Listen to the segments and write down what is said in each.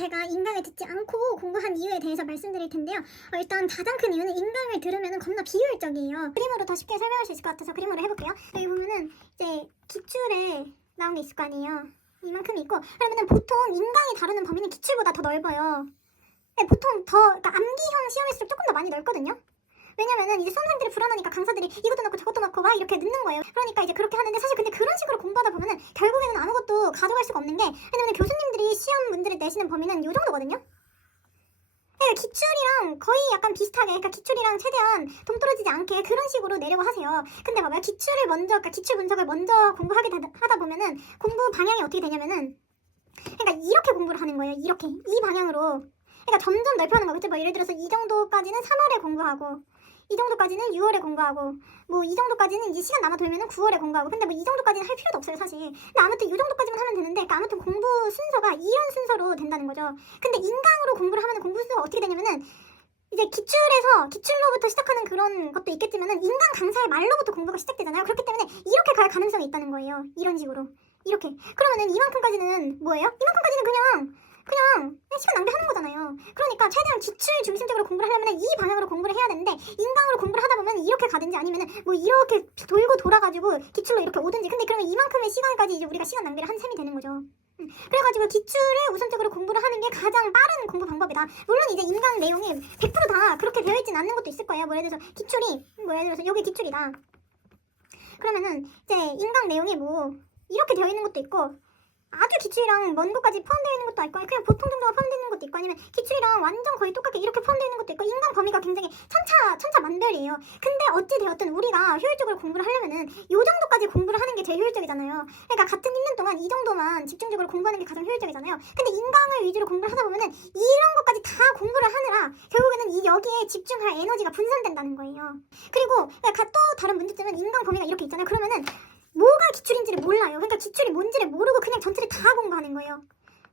제가 인강을 듣지 않고 공부한 이유에 대해서 말씀드릴 텐데요. 일단 가장 큰 이유는 인강을 들으면 겁나 비효율적이에요. 그림으로 더 쉽게 설명할 수 있을 것 같아서 그림으로 해볼게요. 여기 보면은 이제 기출에 나온 게 있을 거 아니에요. 이만큼 있고, 그러면은 보통 인강이 다루는 범위는 기출보다 더 넓어요. 네, 보통 그러니까 암기형 시험일수록 조금 더 많이 넓거든요. 왜냐면은 이제 수험생들이 불안하니까 강사들이 이것도 넣고 저것도 넣고 막 이렇게 넣는 거예요. 그러니까 이제 그렇게 하는데, 사실 근데 그런 식으로 공부하다 보면은 결국에는 아무것도 가져갈 수가 없는 게, 왜냐면 교수님들이 시험 문제를 내시는 범위는 요 정도거든요. 네, 기출이랑 거의 약간 비슷하게, 그러니까 기출이랑 최대한 동떨어지지 않게 그런 식으로 내려고 하세요. 근데 봐봐요. 기출을 먼저, 그러니까 기출 분석을 먼저 공부하게 하다 보면은 공부 방향이 어떻게 되냐면은, 그러니까 이렇게 공부를 하는 거예요. 이렇게 이 방향으로. 그러니까 점점 넓혀가는 거겠죠. 뭐 예를 들어서 이 정도까지는 3월에 공부하고, 이 정도까지는 6월에 공부하고, 뭐 이 정도까지는 이제 시간 남아 돌면은 9월에 공부하고. 근데 뭐 이 정도까지는 할 필요도 없어요, 사실. 근데 아무튼 이 정도까지만 하면 되는데, 그러니까 아무튼 공부 순서가 이런 순서로 된다는 거죠. 근데 인강으로 공부를 하면 공부 순서가 어떻게 되냐면은, 이제 기출로부터 시작하는 그런 것도 있겠지만은 인강 강사의 말로부터 공부가 시작되잖아요. 그렇기 때문에 이렇게 갈 가능성이 있다는 거예요. 이런 식으로. 이렇게. 그러면은 이만큼까지는 뭐예요? 이만큼까지는 그냥 시간 낭비하는 거잖아요. 그러니까 최대한 기출 중심적으로 공부를 하려면 이 방향으로 공부를 해야 되는데, 인강으로 공부를 하다 보면 이렇게 가든지 아니면은 뭐 이렇게 돌고 돌아가지고 기출로 이렇게 오든지. 근데 그러면 이만큼의 시간까지 이제 우리가 시간 낭비를 한 셈이 되는 거죠. 그래가지고 기출을 우선적으로 공부를 하는 게 가장 빠른 공부 방법이다. 물론 이제 인강 내용이 100%다 그렇게 되어 있진 않는 것도 있을 거예요. 뭐 예를 들어서 기출이, 뭐 예를 들어서 여기 기출이다. 그러면은 이제 인강 내용이 뭐 이렇게 되어 있는 것도 있고, 아주 기출이랑 먼 것까지 포함되어 있는 것도 있고, 그냥 보통 정도가 포함되어 있는 것도 있고, 아니면 기출이랑 완전 거의 똑같게 이렇게 포함되어 있는 것도 있고, 인강 범위가 굉장히 천차만별이에요. 근데 어찌 되었든 우리가 효율적으로 공부를 하려면은 요 정도까지 공부를 하는 게 제일 효율적이잖아요. 그러니까 같은 1년 동안 이 정도만 집중적으로 공부하는 게 가장 효율적이잖아요. 근데 인강을 위주로 공부를 하다 보면은 이런 것까지 다 공부를 하느라 결국에는 이 여기에 집중할 에너지가 분산된다는 거예요. 그리고 그러니까 또 다른 문제점은 인강 범위가 이렇게 있잖아요. 그러면은 뭐가 기출인지를 몰라요. 그러니까 기출이 뭔지를 모르고 그냥 전체를 다 공부하는 거예요.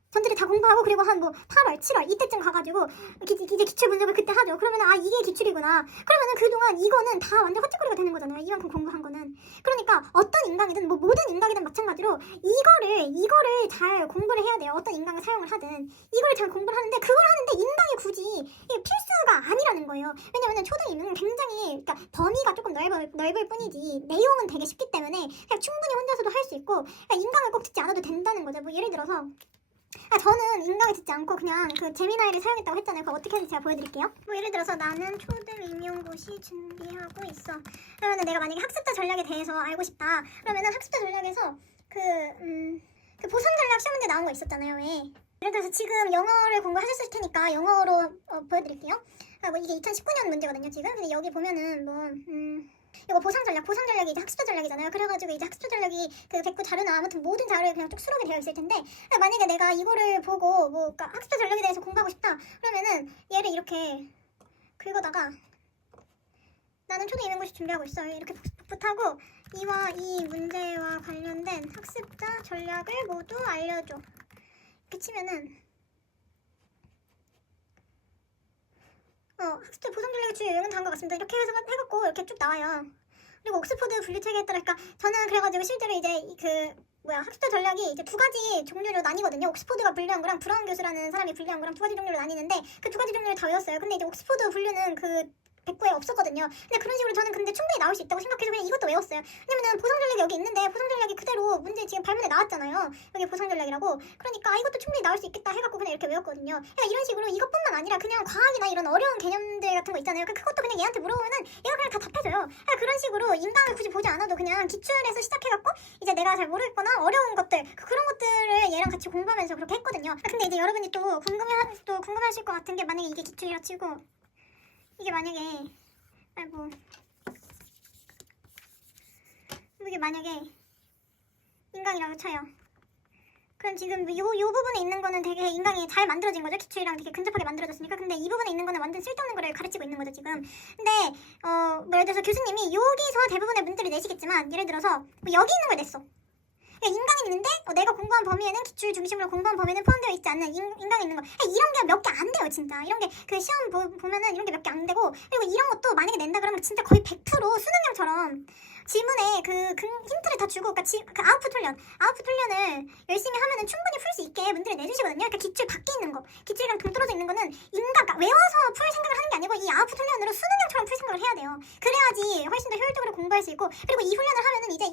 전체를 다 공부하고, 그리고 한 뭐 8월, 7월 이때쯤 가가지고 이제 기출 분석을 그때 하죠. 그러면 아, 이게 기출이구나. 그러면은 그동안 이거는 다 완전 헛짓거리가 되는 거잖아요. 이만큼 공부한 거는. 그러니까 어떤 인강이든 뭐 모든 인강이든 마찬가지로 이거를 잘 공부를 해야 돼요. 어떤 인강을 사용을 하든 이거를 잘 공부를 하는데, 그걸 하는데 인강이 굳이 이게 필수가 아니라는 거예요. 왜냐면은 초등이면 굉장히, 그러니까 범위가 조금 넓을 뿐이지 내용은 되게 쉽기 때문에 그냥 충분히 혼자서도 할 수 있고, 그러니까 인강을 꼭 듣지 않아도 된다는 거죠. 뭐 예를 들어서 저는 인강을 듣지 않고 그냥 그 제미나이를 사용했다고 했잖아요. 그거 어떻게 하는지 제가 보여드릴게요. 뭐 예를 들어서 나는 초등 임용고시 준비하고 있어. 그러면은 내가 만약에 학습자 전략에 대해서 알고 싶다. 그러면은 학습자 전략에서 그 보상 전략 시험 문제 나온 거 있었잖아요. 왜? 예를 들어서 지금 영어를 공부하셨을 테니까 영어로 보여드릴게요. 뭐 이게 2019년 문제거든요, 지금. 근데 여기 보면은 뭐 이거 보상 전략이 이제 학습자 전략이잖아요. 그래가지고 이제 학습자 전략이 그 백구 자료나 아무튼 모든 자료에 그냥 쭉 수록이 되어 있을 텐데, 만약에 내가 이거를 보고 뭐 그러니까 학습자 전략에 대해서 공부하고 싶다. 그러면은 얘를 이렇게 긁어다가 나는 초등 임용고시 준비하고 있어. 이렇게 복붙하고 이와 이 문제와 관련된 학습자 전략을 모두 알려줘. 이렇게 치면은 학습자 보상 전략의 주요 요령은 다음과 같습니다. 이렇게 해갖고 이렇게 쭉 나와요. 그리고 옥스퍼드 분류체계에 따라, 그러니까 저는 그래가지고 실제로 이제 학습자 전략이 이제 두 가지 종류로 나뉘거든요. 옥스퍼드가 분류한 거랑 브라운 교수라는 사람이 분류한 거랑 두 가지 종류로 나뉘는데, 그 두 가지 종류를 다 외웠어요. 근데 이제 옥스퍼드 분류는 그 백구에 없었거든요. 근데 그런 식으로 저는 근데 충분히 나올 수 있다고 생각해서 그냥 이것도 외웠어요. 왜냐면은 보상 전략이 여기 있는데 보상 전략이 그대로 문제 지금 발문에 나왔잖아요. 여기 보상 전략이라고. 그러니까 이것도 충분히 나올 수 있겠다 해갖고 그냥 이렇게 외웠거든요. 그러니까 이런 식으로 이것뿐만 아니라 그냥 과학이나 이런 어려운 개념들 같은 거 있잖아요. 그것도 그냥 얘한테 물어보면은 얘가 그냥 다 답해줘요. 그런 식으로 인강을 굳이 보지 않아도 그냥 기출에서 시작해갖고 이제 내가 잘 모르겠거나 어려운 것들, 그런 것들을 얘랑 같이 공부하면서 그렇게 했거든요. 근데 이제 여러분이 또 궁금해하실 것 같은 게, 만약에 이게 기출이라 치고 이게 만약에 이게 만약에 인강이라고 쳐요. 그럼 지금 요 부분에 있는 거는 되게 인강이 잘 만들어진 거죠. 기출이랑 되게 근접하게 만들어졌으니까. 근데 이 부분에 있는 거는 완전 쓸데없는 거를 가르치고 있는 거죠, 지금. 근데 뭐 예를 들어서 교수님이 여기서 대부분의 문제를 내시겠지만, 예를 들어서 뭐 여기 있는 걸 냈어. 인강이 있는데 내가 공부한 범위에는, 기출 중심으로 공부한 범위에는 포함되어 있지 않는 인강이 있는 거, 이런 게 몇 개 안 돼요, 진짜. 이런 게 그 시험 보면은 이런 게 몇 개 안 되고, 그리고 이런 것도 만약에 낸다 그러면 진짜 거의 100% 수능형처럼 지문에 그 힌트를 다 주고, 그러니까 그 아웃풋 훈련을 열심히 하면은 충분히 풀 수 있게 문제를 내주시거든요. 그러니까 기출 밖에 있는 거, 거는 인간 외워서 풀 생각을 하는 게 아니고 이 아웃풋 훈련으로 수능형처럼 풀 생각을 해야 돼요. 그래야지 훨씬 더 효율적으로 공부할 수 있고, 그리고 이 훈련을 하면은 이제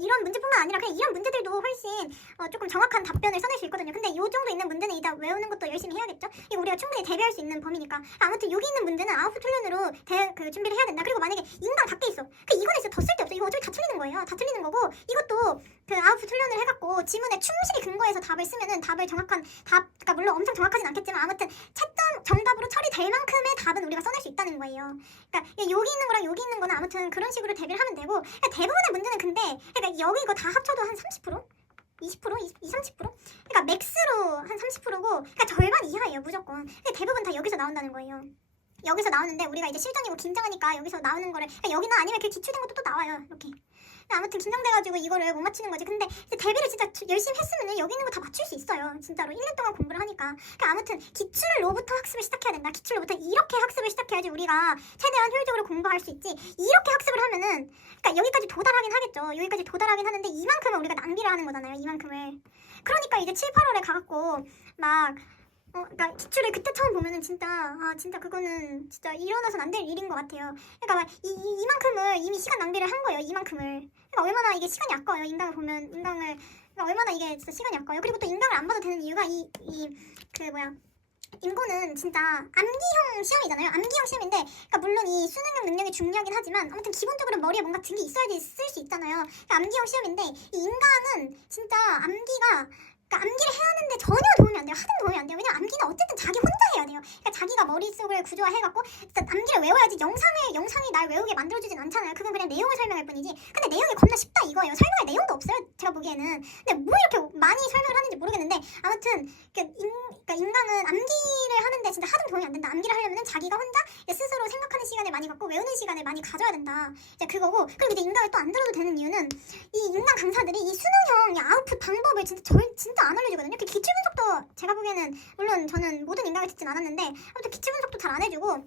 이런 문제뿐만 아니라 그냥 이런 문제들도 훨씬 조금 정확한 답변을 써낼 수 있거든요. 근데 이 정도 있는 문제는 일단 외우는 것도 열심히 해야겠죠. 이거 우리가 충분히 대비할 수 있는 범위니까. 아무튼 여기 있는 문제는 아웃풋 훈련으로 준비를 해야 된다. 그리고 만약에 인강 밖에 있어. 이거는 진짜 더 쓸데없어. 이거 어차피 다 틀리는 거예요. 다 틀리는 거고, 이것도 그 아웃풋 훈련을 해갖고 지문에 충실히 근거해서 답을 쓰면은 답을 정확한 답, 그러니까 물론 엄청 정확하진 않겠지만 아무튼 채점 정답으로 처리될 만큼의 답은 우리가 써낼 수 있다는 거예요. 그러니까 여기 있는 거랑 여기 있는 거는 아무튼 그런 식으로 대비를 하면 되고, 그러니까 대부분의 문제는 근데 그러니까 여기 이거 다 합쳐도 한 30%? 20%? 30%? 그러니까 맥스로 한 30%고, 그러니까 절반 이하예요 무조건. 근데 대부분 다 여기서 나온다는 거예요. 여기서 나오는데 우리가 이제 실전이고 긴장하니까 여기서 나오는 거를, 그러니까 여기나 아니면 그 기출된 것도 또 나와요 이렇게. 아무튼 긴장돼가지고 이거를 못 맞히는 거지. 근데 이제 대비를 진짜 열심히 했으면 여기 있는 거 다 맞출 수 있어요 진짜로. 1년 동안 공부를 하니까. 그러니까 아무튼 기출로부터 학습을 시작해야 된다. 기출로부터 이렇게 학습을 시작해야지 우리가 최대한 효율적으로 공부할 수 있지. 이렇게 학습을 하면은, 그러니까 여기까지 도달하긴 하겠죠. 여기까지 도달하긴 하는데 이만큼은 우리가 낭비를 하는 거잖아요. 이만큼을. 그러니까 이제 7, 8월에 가갖고 막 그러니까 기출을 그때 처음 보면은 진짜 진짜 그거는 진짜 일어나선 안 될 일인 것 같아요. 그러니까 막 이만큼을 이미 시간 낭비를 한 거예요. 이만큼을. 그러니까 얼마나 이게 시간이 아까워요. 인강을 보면 그러니까 얼마나 이게 진짜 시간이 아까워요. 그리고 또 인강을 안 봐도 되는 이유가 인고는 진짜 암기형 시험이잖아요. 암기형 시험인데, 그러니까 물론 이 수능형 능력이 중요하긴 하지만 아무튼 기본적으로 머리에 뭔가 든 게 있어야지 쓸 수 있잖아요. 그러니까 암기형 시험인데 이 인강은 진짜 암기를 해야 하는데 전혀 도움이 안 돼요. 하등 도움이 안 돼요. 왜냐면 암기는 어쨌든 자기 혼자 해야 돼요. 그러니까 자기가 머릿속을 구조화해갖고 진짜 암기를 외워야지. 영상이 날 외우게 만들어주진 않잖아요. 그건 그냥 내용을 설명할 뿐이지. 근데 내용이 겁나 쉽다 이거예요. 설명할 내용도 없어요 제가 보기에는. 근데 뭐 이렇게 많이 설명을 하는지 모르겠는데, 아무튼 그러니까 인강은 암기를 하는데 진짜 하등 도움이 안 된다. 암기를 하려면은 자기가 혼자 스스로 생각하는 시간을 많이 갖고 외우는 시간을 많이 가져야 된다. 이제 그거고, 그리고 이제 인강을 또 안 들어도 되는 이유는 이 인강 강사들이 이 수능형 아웃풋 방법을 진짜 안 알려주거든요. 그 기출 분석도 제가 보기에는, 물론 저는 모든 인강을 듣진 않았는데 아무튼 기출 분석도 잘 안 해주고,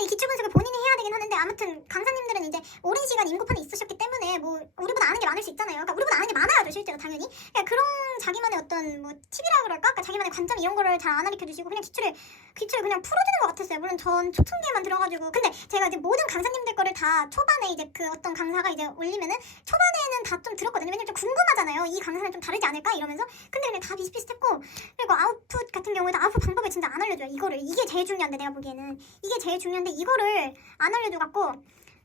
이 기출 분석을 본인이 해야 되긴 하는데 아무튼 강사님들은 이제 오랜 시간 인고판에 있으셨기 때문에 뭐 우리보다 아는 게 많을 수 있잖아요. 그러니까 우리보다 아는 게 많아야죠 실제로 당연히. 그러니까 그런 자기만의 어떤 뭐 팁이라 그럴까? 그러니까 자기만의 관점 이런 거를 잘 안 가르쳐 주시고 그냥 기출을 그냥 풀어주는 것 같았어요. 물론 전 초창기에만 들어가지고. 근데 제가 이제 모든 강사님들 거를 다 초반에 이제 그 어떤 강사가 이제 올리면은 초반에는 다 좀 들었거든요. 왜냐면 좀 궁금하잖아요. 이 강사는 좀 다르지 않을까 이러면서. 근데 그냥 다 비슷비슷했고, 그리고 아웃풋 같은 경우에도 아웃풋 방법을 진짜 안 알려줘요. 이게 제일 중요한데 내가 보기에는 이게 제일 중요한데 이거를 안 알려줘갖고,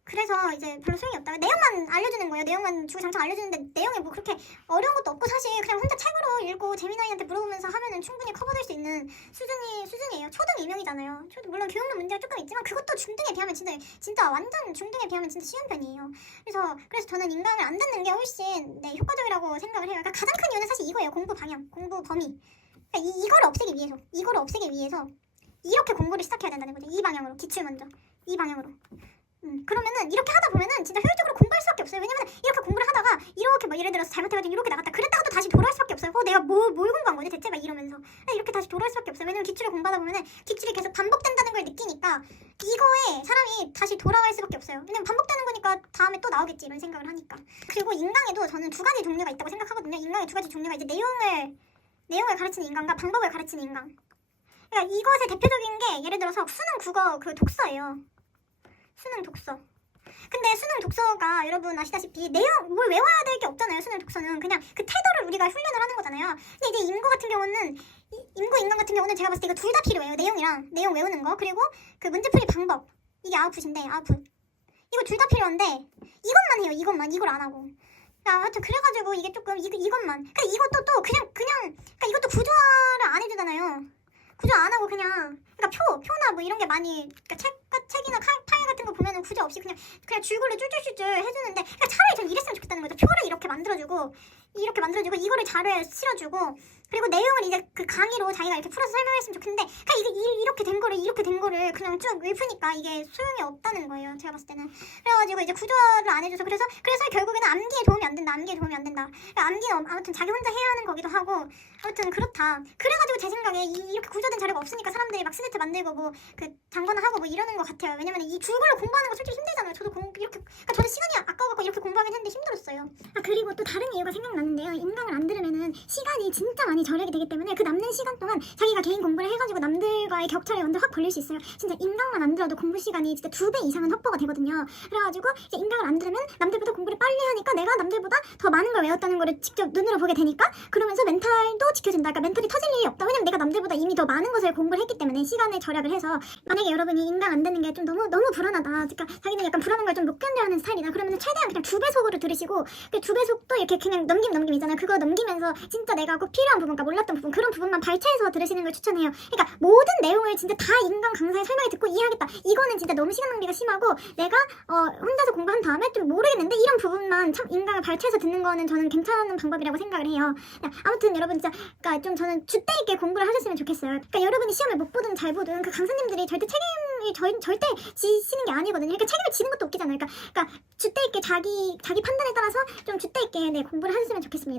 그래서 이제 별로 소용이 없다. 내용만 알려주는 거예요. 내용만 주구장창 알려주는데 내용에 뭐 그렇게 어려운 것도 없고, 사실 그냥 혼자 책으로 읽고 재민아이한테 물어보면서 하면은 충분히 커버될 수 있는 수준이에요. 초등 2명이잖아요. 물론 교육력 문제가 조금 있지만 그것도 중등에 비하면 진짜 완전 중등에 비하면 진짜 쉬운 편이에요. 그래서 저는 인강을 안 듣는 게 훨씬 효과적이라고 생각을 해요. 그러니까 가장 큰 이유는 사실 이거예요. 공부 방향, 공부 범위. 그러니까 이거를 없애기 위해서 이렇게 공부를 시작해야 된다는 거죠. 이 방향으로. 기출 먼저. 이 방향으로. 그러면은 이렇게 하다 보면은 진짜 효율적으로 공부할 수밖에 없어요. 왜냐면 이렇게 공부를 하다가 이렇게 뭐 예를 들어서 잘못해가지고 이렇게 나갔다 그랬다가 또 다시 돌아올 수밖에 없어요. 내가 뭘 공부한 거지 대체 막 이러면서 이렇게 다시 돌아올 수밖에 없어요. 왜냐면 기출을 공부하다 보면은 기출이 계속 반복된다는 걸 느끼니까 이거에 사람이 다시 돌아갈 수밖에 없어요. 왜냐면 반복되는 거니까 다음에 또 나오겠지 이런 생각을 하니까. 그리고 인강에도 저는 두 가지 종류가 있다고 생각하거든요. 인강의 두 가지 종류가 이제 내용을 가르치는 인강과 방법을 가르치는 인강. 그러니까 이것의 대표적인 게 예를 들어서 수능 국어 그 독서예요. 수능 독서. 근데 수능 독서가 여러분 아시다시피 뭘 외워야 될 게 없잖아요. 수능 독서는 그냥 그 태도를 우리가 훈련을 하는 거잖아요. 근데 이제 인강 같은 경우는 제가 봤을 때 이거 둘 다 필요해요. 내용 외우는 거, 그리고 그 문제풀이 방법. 이게 아웃풋인데 아웃풋. 이거 둘 다 필요한데 이것만 해요. 이걸 안 하고. 하여튼 그래가지고 이게 조금 이것만. 그러니까 이것도 또 그냥 그러니까 이것도 구조화를 안 해주잖아요. 구조 안 하고 그러니까 표나 뭐 이런 게 많이, 그러니까 책이나 파일 같은 거 보면은 구조 없이 그냥 줄글로 쭈쭈쭈쭈 해주는데, 그러니까 차라리 전 이랬으면 좋겠다는 거죠. 표를 이렇게 만들어주고 이거를 자료에 실어주고, 그리고 내용을 이제 그 강의로 자기가 이렇게 풀어서 설명했으면 좋겠는데, 그러니까 이렇게 된 거를 그냥 쭉 읊으니까 이게 소용이 없다는 거예요. 제가 봤을 때는. 그래가지고 이제 구조화를 안 해줘서 그래서 결국에는 암기에 도움이 안 된다. 그러니까 암기는 아무튼 자기 혼자 해야 하는 거기도 하고, 아무튼 그렇다. 그래가지고 제 생각에 이렇게 구조된 자료가 없으니까 사람들이 막 스네트 만들고 뭐 그 장거나 하고 뭐 이러는 것 같아요. 왜냐면 이 줄글로 일부러 공부하는 거 솔직히 힘들잖아요. 저도 이렇게 그러니까 저는 시간이 아까워갖고 이렇게 공부하긴 했는데 힘들었어요. 아 그리고 또 다른 이유가 생각나는데요. 인강을 안 들으면은 시간이 진짜 많이 절약이 되기 때문에 그 남는 시간 동안 자기가 개인 공부를 해가지고 남들과의 격차를 완전 확 벌릴 수 있어요. 진짜 인강만 안 들어도 공부 시간이 진짜 2배 이상은 확보가 되거든요. 그래가지고 이제 인강을 안 들으면 남들보다 공부를 빨리 하니까 내가 남들보다 더 많은 걸 외웠다는 거를 직접 눈으로 보게 되니까 그러면서 멘탈도 지켜진다. 그러니까 멘탈이 터질 일이 없다. 왜냐면 내가 남들보다 이미 더 많은 것을 공부를 했기 때문에 시간을 절약을 해서 만약에 여러분이 인강 안 듣는 게 좀 너무 불안하다. 그러니까 자기는 약간 불안한 걸 좀 못 견뎌하는 스타일이다. 그러면 최대한 그냥 2배속으로 들으시고 그 2배속도 이렇게 그냥 넘김이잖아요. 그거 넘기면서 진짜 내가 꼭 필요한 부분, 그러니까 몰랐던 부분 그런 부분만 발췌해서 들으시는 걸 추천해요. 그러니까 모든 내용을 진짜 다 인강 강사의 설명을 듣고 이해하겠다. 이거는 진짜 너무 시간 낭비가 심하고 내가 혼자서 공부한 다음에 좀 모르겠는데 이런 부분만 참 인강을 발췌해서 듣는 거는 저는 괜찮은 방법이라고 생각을 해요. 아무튼 여러분 진짜 그러니까 좀 저는 줏대 있게 공부를 하셨으면 좋겠어요. 그러니까 여러분이 시험을 못 보든 잘 보든 그 강사님들이 절대 책임을 절대 지시는 게 아니거든요. 그러니까 책임을 지는 것도 웃기잖아요. 그러니까 줏대 있게 자기 판단에 따라서 좀 줏대 있게 네, 공부를 하셨으면 좋겠습니다.